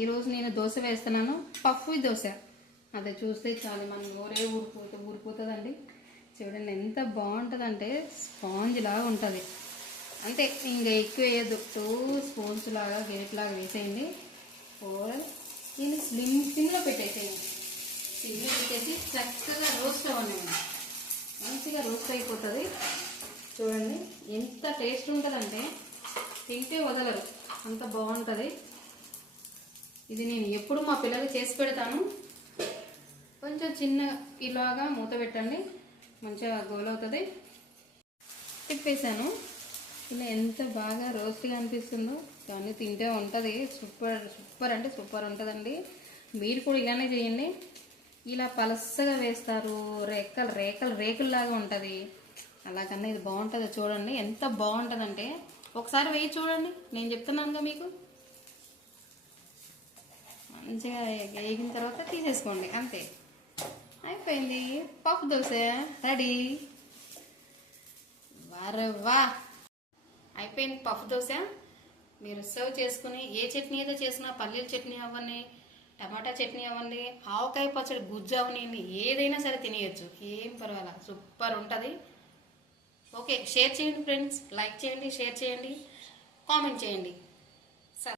ఈరోజు నేను దోశ వేస్తున్నాను, పప్పు దోశ. అదే చూస్తే చాలు మన నోరే ఊరిపోతుందండి. చూడండి ఎంత బాగుంటుందంటే స్పాంజ్ లాగా ఉంటుంది. అంతే, ఇంకా ఎక్కువ వేయద్దు. 2 స్పూన్స్ లాగా గేట్ లాగా వేసేయండి. దీన్ని సిమ్లో పెట్టేసేయండి. సిమ్లో పెట్టేసి చక్కగా రోస్ట్ అవ్వండి. మంచిగా రోస్ట్ అయిపోతుంది. చూడండి ఎంత టేస్ట్ ఉంటుందంటే తింటే వదలరు, అంత బాగుంటుంది. ఇది నేను ఎప్పుడు మా పిల్లలకి చేసి పెడతాను. కొంచెం చిన్న ఇలాగా మూత పెట్టండి, మంచిగా గోలవుతుంది. తిప్పేసాను. ఇలా ఎంత బాగా రోస్ట్గా అనిపిస్తుందో, కానీ తింటే ఉంటుంది. సూపర్ అంటే సూపర్ ఉంటుందండి. మీరు కూడా ఇలానే చేయండి. ఇలా పలసగా వేస్తారు, రేకుల్లాగా ఉంటుంది. అలాగన్నా ఇది బాగుంటుంది. చూడండి ఎంత బాగుంటుందంటే ఒకసారి వేయి చూడండి, నేను చెప్తున్నానుగా మీకు. మంచిగా వేగిన తర్వాత తీసేసుకోండి, అంతే అయిపోయింది. పప్పు దోశ రెడీ. వా అయిపోయింది పప్పు దోశ. మీరు సర్వ్ చేసుకుని ఏ చట్నీ ఏదో చేసినా, పల్లీల చట్నీ అవ్వండి, టమాటా చట్నీ అవ్వండి, ఆవకాయ పచ్చడి గుజ్జు అవనివ్వండి, ఏదైనా సరే తినేయచ్చు, ఏం పర్వాలా. సూపర్ ఉంటుంది. ఓకే, షేర్ చేయండి ఫ్రెండ్స్, లైక్ చేయండి, షేర్ చేయండి, కామెంట్ చేయండి.